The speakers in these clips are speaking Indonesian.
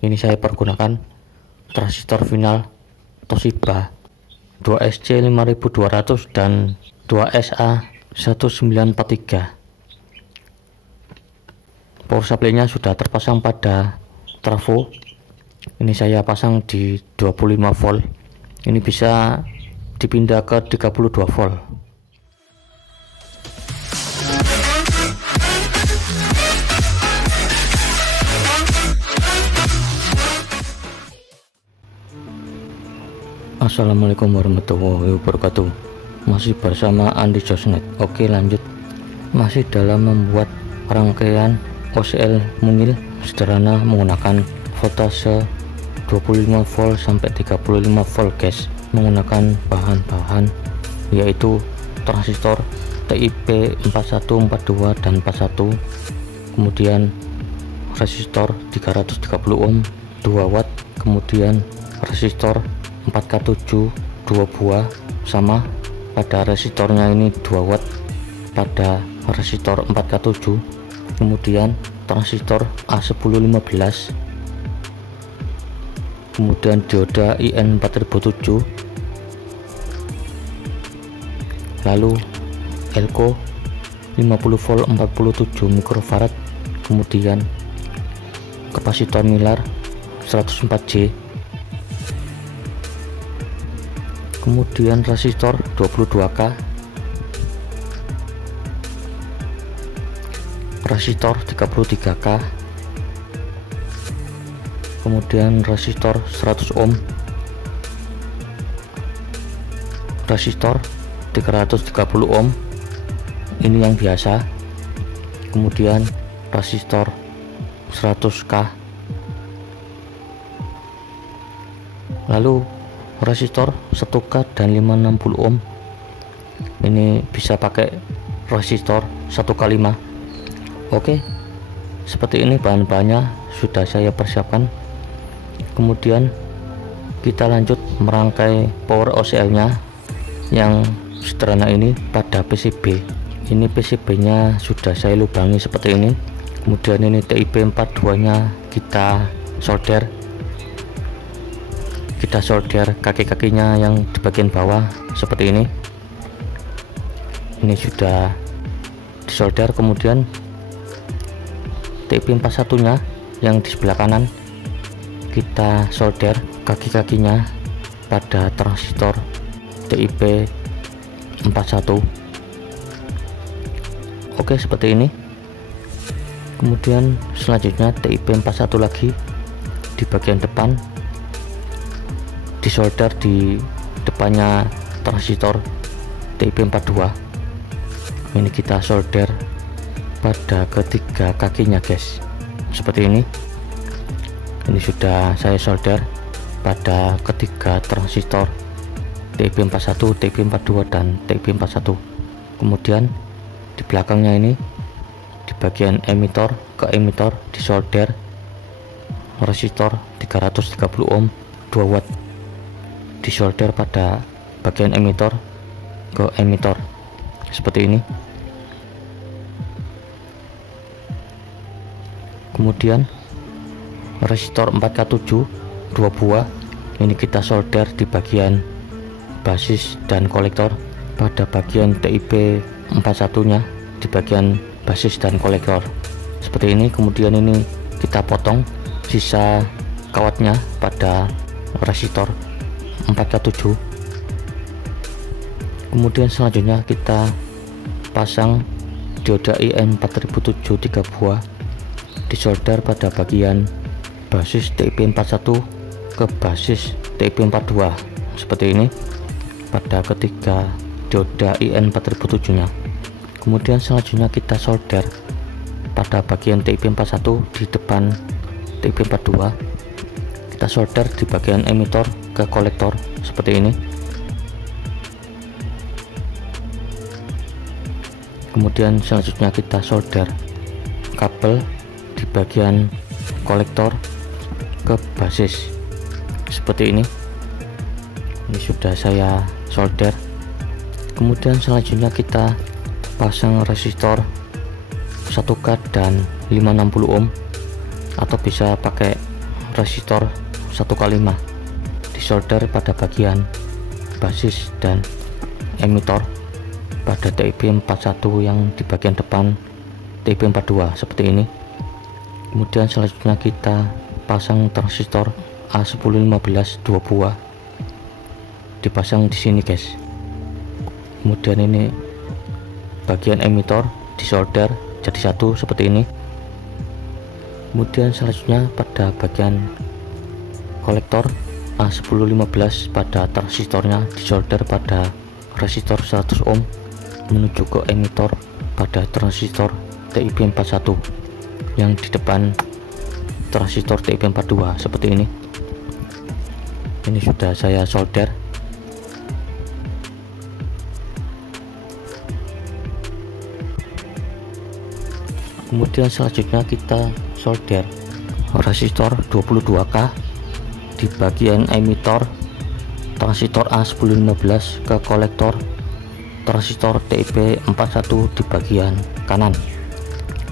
Ini saya pergunakan transistor final Toshiba 2SC5200 dan 2SA1943. Power supply-nya sudah terpasang pada trafo. Ini saya pasang di 25 volt. Ini bisa dipindah ke 32 volt. Assalamualaikum warahmatullahi wabarakatuh. Masih bersama Andi Josnet. Oke, lanjut. Masih dalam membuat rangkaian OCL mungil sederhana menggunakan voltase 25 volt sampai 35 volt guys, menggunakan bahan-bahan yaitu transistor TIP 4142 dan 41, kemudian resistor 330 ohm 2 watt, kemudian resistor 4K7 2 buah, sama pada resistornya ini 2 watt pada resistor 4K7, kemudian transistor A1015, kemudian dioda IN4007, lalu elko 50 volt 47 mikrofarad, kemudian kapasitor milar 104J, kemudian resistor 22K, resistor 33K, kemudian resistor 100 ohm, resistor 330 ohm, ini yang biasa, kemudian resistor 100K, lalu resistor 1K dan 560 ohm, ini bisa pakai resistor 1K5. Oke, seperti ini bahan-bahannya sudah saya persiapkan. Kemudian kita lanjut merangkai power OCL nya yang sederhana ini pada PCB. Ini PCB nya sudah saya lubangi seperti ini. Kemudian ini TIP 42 nya kita solder kaki-kakinya yang di bagian bawah seperti ini. Ini sudah disolder. Kemudian TIP 41 nya yang di sebelah kanan kita solder kaki-kakinya pada transistor TIP 41. Oke, seperti ini. Kemudian selanjutnya TIP 41 lagi di bagian depan disolder di depannya transistor TIP 42. Ini kita solder pada ketiga kakinya guys, seperti ini. Ini sudah saya solder pada ketiga transistor TIP 41, TIP 42 dan TIP 41. Kemudian di belakangnya ini di bagian emitor ke emitor disolder resistor 330 ohm 2 watt, disolder pada bagian emitor ke emitor seperti ini. Kemudian resistor 4K7 2 buah, ini kita solder di bagian basis dan kolektor pada bagian TIP 41 nya di bagian basis dan kolektor seperti ini. Kemudian ini kita potong sisa kawatnya pada resistor 4K7. Kemudian selanjutnya kita pasang dioda IN4007 3 buah, disolder pada bagian basis TIP 41 ke basis TIP 42 seperti ini pada ketiga dioda IN4007 nya. Kemudian selanjutnya kita solder pada bagian TIP 41 di depan TIP 42, kita solder di bagian emitor ke kolektor seperti ini. Kemudian selanjutnya kita solder kabel di bagian kolektor ke basis seperti ini. Ini sudah saya solder. Kemudian selanjutnya kita pasang resistor 1K dan 560 ohm, atau bisa pakai resistor 1K5 disolder pada bagian basis dan emitor pada TIB41 yang di bagian depan TIB42 seperti ini. Kemudian selanjutnya kita pasang transistor A1015 2 buah, dipasang di sini guys. Kemudian ini bagian emitor disolder jadi satu seperti ini. Kemudian selanjutnya pada bagian kolektor A1015 pada transistornya disolder pada resistor 100 ohm menuju ke emitor pada transistor TIB41 yang di depan transistor TIB42 seperti ini. Ini sudah saya solder. Kemudian selanjutnya kita solder resistor 22K di bagian emitor transistor A1015 ke kolektor transistor TIB41 di bagian kanan,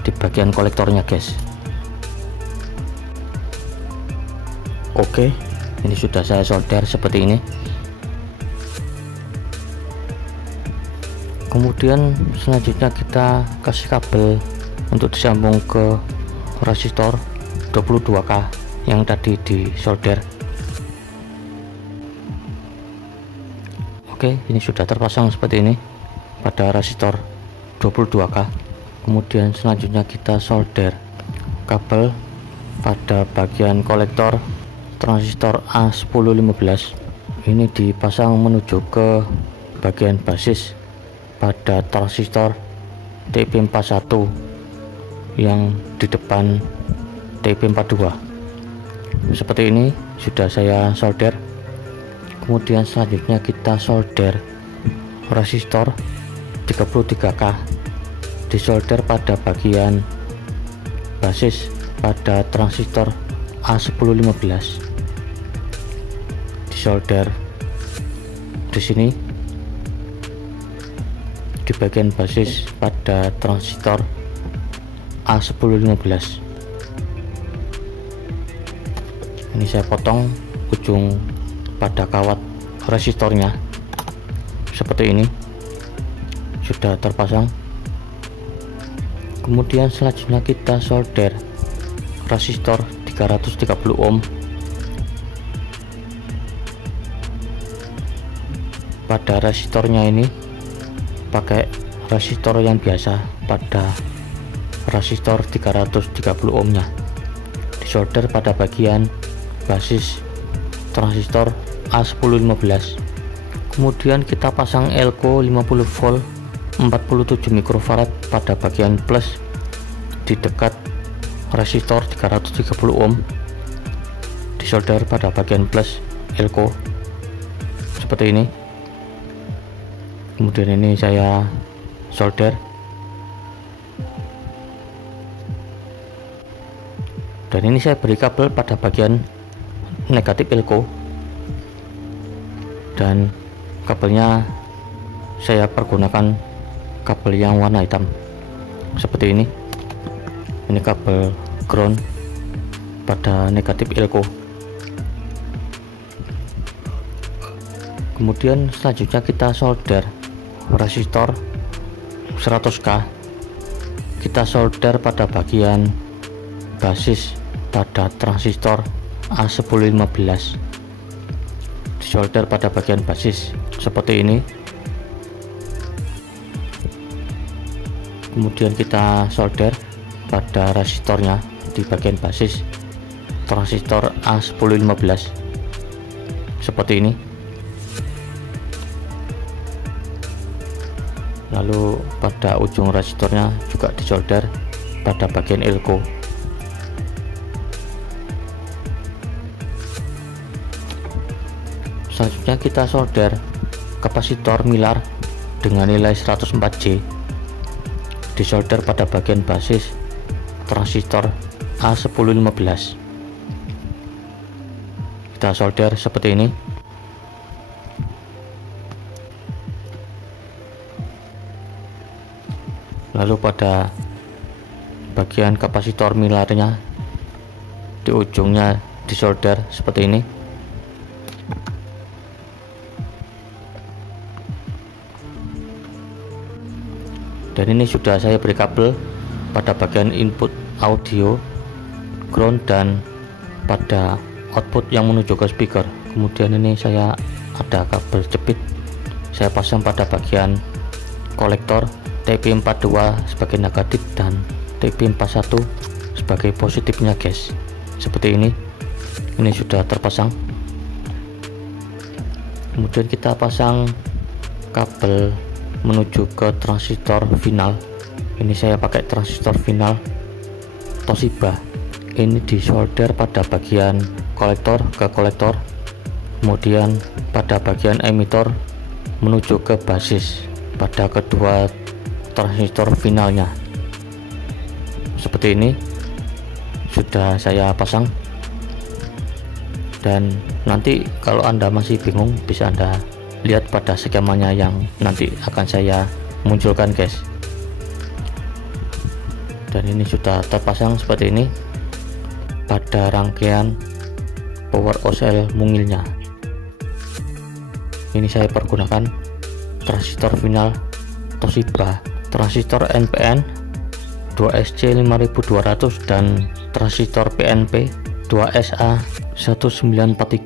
di bagian kolektornya guys. Oke, ini sudah saya solder seperti ini. Kemudian selanjutnya kita kasih kabel untuk disambung ke resistor 22K yang tadi disolder. Oke, ini sudah terpasang seperti ini pada resistor 22K. Kemudian selanjutnya kita solder kabel pada bagian kolektor transistor A1015. Ini dipasang menuju ke bagian basis pada transistor TIB41 yang di depan TIB42 seperti ini. Sudah saya solder. Kemudian selanjutnya kita solder resistor 33K disolder pada bagian basis pada transistor A1015, disolder di sini di bagian basis pada transistor A1015. Ini saya potong ujung pada kawat resistornya seperti ini, sudah terpasang. Kemudian selanjutnya kita solder resistor 330 ohm pada resistornya. Ini pakai resistor yang biasa pada resistor 330 ohmnya, disolder pada bagian basis transistor A1015. Kemudian kita pasang elko 50 volt 47 mikrofarad pada bagian plus di dekat resistor 330 ohm, disolder pada bagian plus elko seperti ini. Kemudian ini saya solder, dan ini saya beri kabel pada bagian negatif elko, dan kabelnya saya pergunakan kabel yang warna hitam seperti ini. Ini kabel ground pada negatif elko. Kemudian selanjutnya kita solder resistor 100K, kita solder pada bagian basis pada transistor A1015, disolder pada bagian basis seperti ini. Kemudian kita solder pada resistornya di bagian basis transistor A1015 seperti ini. Lalu pada ujung resistornya juga disolder pada bagian elko. Selanjutnya kita solder kapasitor milar dengan nilai 104J, disolder pada bagian basis transistor A1015. Kita solder seperti ini. Lalu pada bagian kapasitor milarnya di ujungnya disolder seperti ini. Dan ini sudah saya beri kabel pada bagian input audio, ground, dan pada output yang menuju ke speaker. Kemudian ini saya ada kabel jepit, saya pasang pada bagian kolektor TP42 sebagai negatif dan TP41 sebagai positifnya guys. Seperti ini sudah terpasang. Kemudian kita pasang kabel menuju ke transistor final. Ini saya pakai transistor final Toshiba. Ini disolder pada bagian kolektor ke kolektor, kemudian pada bagian emitor menuju ke basis pada kedua transistor finalnya. Seperti ini sudah saya pasang. Dan nanti kalau Anda masih bingung, bisa Anda lihat pada skemanya yang nanti akan saya munculkan guys. Dan ini sudah terpasang seperti ini pada rangkaian power OCL mungilnya. Ini saya pergunakan transistor final Toshiba, transistor NPN 2SC5200 dan transistor PNP 2SA1943.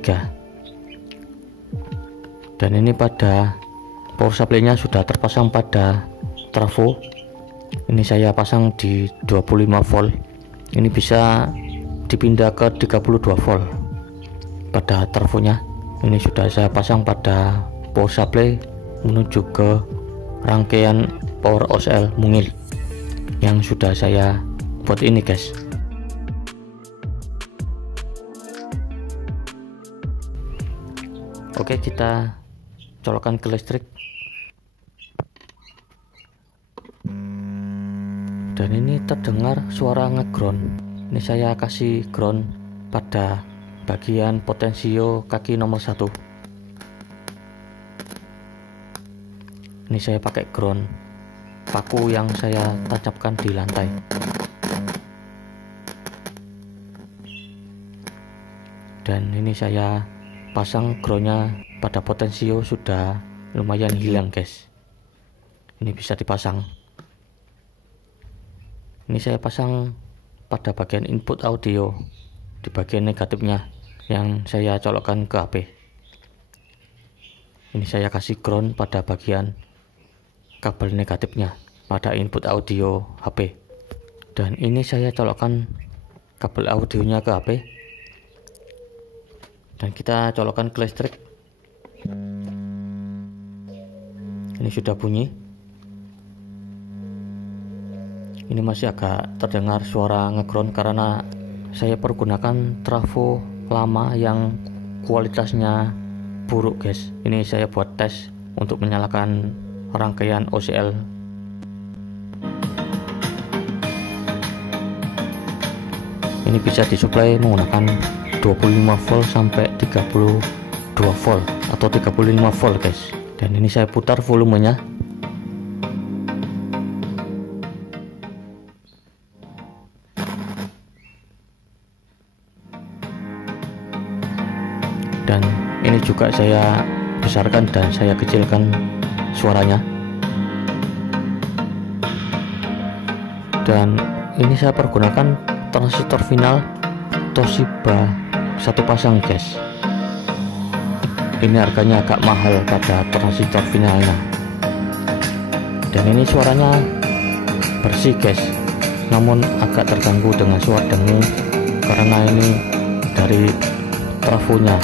Dan ini pada power supply-nya sudah terpasang pada trafo. Ini saya pasang di 25 volt. Ini bisa dipindah ke 32 volt pada trafonya. Ini sudah saya pasang pada power supply menuju ke rangkaian power OCL mungil yang sudah saya buat ini guys. Oke, kita colokkan ke listrik. Dan ini terdengar suara ngeground. Ini saya kasih ground pada bagian potensio kaki nomor 1. Ini saya pakai ground paku yang saya tancapkan di lantai. Dan ini saya pasang groundnya pada potensio sudah lumayan hilang guys. Ini bisa dipasang. Ini saya pasang pada bagian input audio di bagian negatifnya yang saya colokkan ke HP. Ini saya kasih ground pada bagian kabel negatifnya pada input audio HP. Dan ini saya colokkan kabel audionya ke HP. Dan kita colokkan ke listrik. Ini sudah bunyi. Ini masih agak terdengar suara ngeground karena saya pergunakan trafo lama yang kualitasnya buruk guys. Ini saya buat tes untuk menyalakan rangkaian OCL. Ini bisa disuplai menggunakan 25 volt sampai 32 volt atau 35 volt guys. Dan ini saya putar volumenya. Dan ini juga saya besarkan dan saya kecilkan suaranya. Dan ini saya pergunakan transistor final Toshiba satu pasang guys. Ini harganya agak mahal pada transistor finalnya. Dan ini suaranya bersih guys, namun agak terganggu dengan suara dengung karena ini dari trafonya.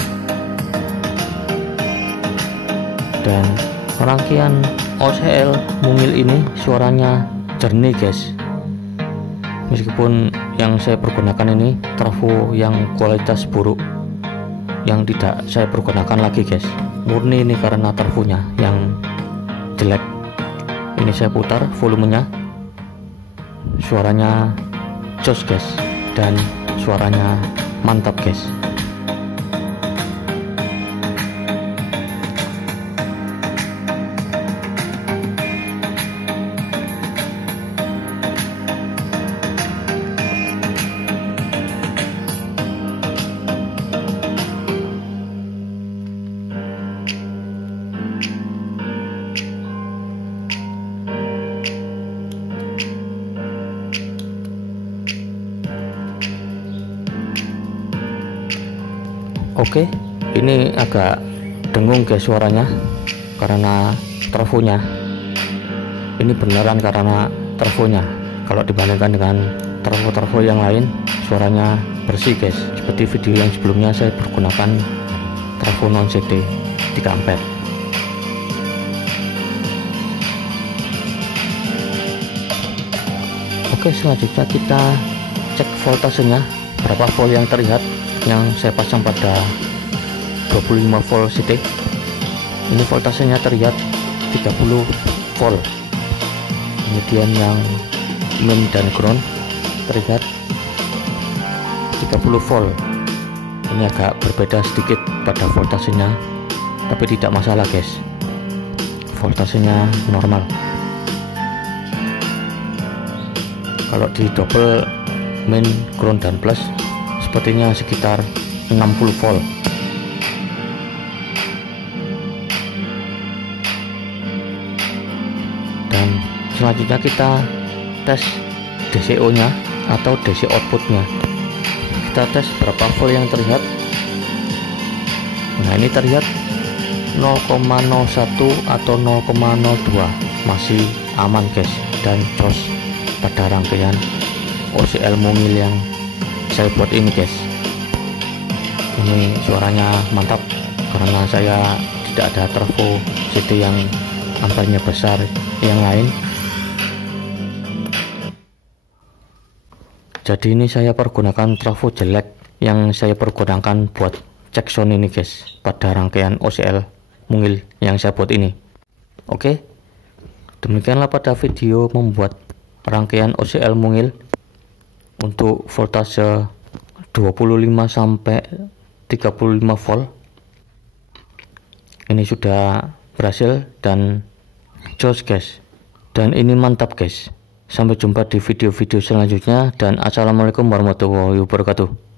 Dan rangkaian OCL mungil ini suaranya jernih guys, meskipun yang saya pergunakan ini trafo yang kualitas buruk, yang tidak saya pergunakan lagi guys. Murni ini karena trafonya yang jelek. Ini saya putar volumenya, suaranya jos guys, dan suaranya mantap guys. Oke, ini agak dengung guys suaranya karena trafonya. Ini beneran karena trafonya. Kalau dibandingkan dengan trafo-trafo yang lain, suaranya bersih guys. Seperti video yang sebelumnya saya menggunakan trafo non CD 3 ampere. Oke, selanjutnya kita cek voltasenya, berapa volt yang terlihat yang saya pasang pada 25 volt CT. Ini voltasenya terlihat 30 volt. Kemudian yang main dan ground terlihat 30 volt. Ini agak berbeda sedikit pada voltasenya, tapi tidak masalah guys, voltasenya normal. Kalau di double main, ground dan plus sepertinya sekitar 60 volt. Dan selanjutnya kita tes DCO nya atau DC outputnya. Kita tes berapa volt yang terlihat. Nah, ini terlihat 0,01 atau 0,02, masih aman guys, dan jos pada rangkaian OCL mungil yang saya buat ini guys. Ini suaranya mantap karena saya tidak ada trafo CD yang ampernya besar yang lain. Jadi ini saya pergunakan trafo jelek yang saya pergunakan buat cek sound ini guys, pada rangkaian OCL mungil yang saya buat ini. Oke, demikianlah pada video membuat rangkaian OCL mungil untuk voltase 25 sampai 35 volt. Ini sudah berhasil dan jos guys, dan ini mantap guys. Sampai jumpa di video-video selanjutnya, dan assalamualaikum warahmatullahi wabarakatuh.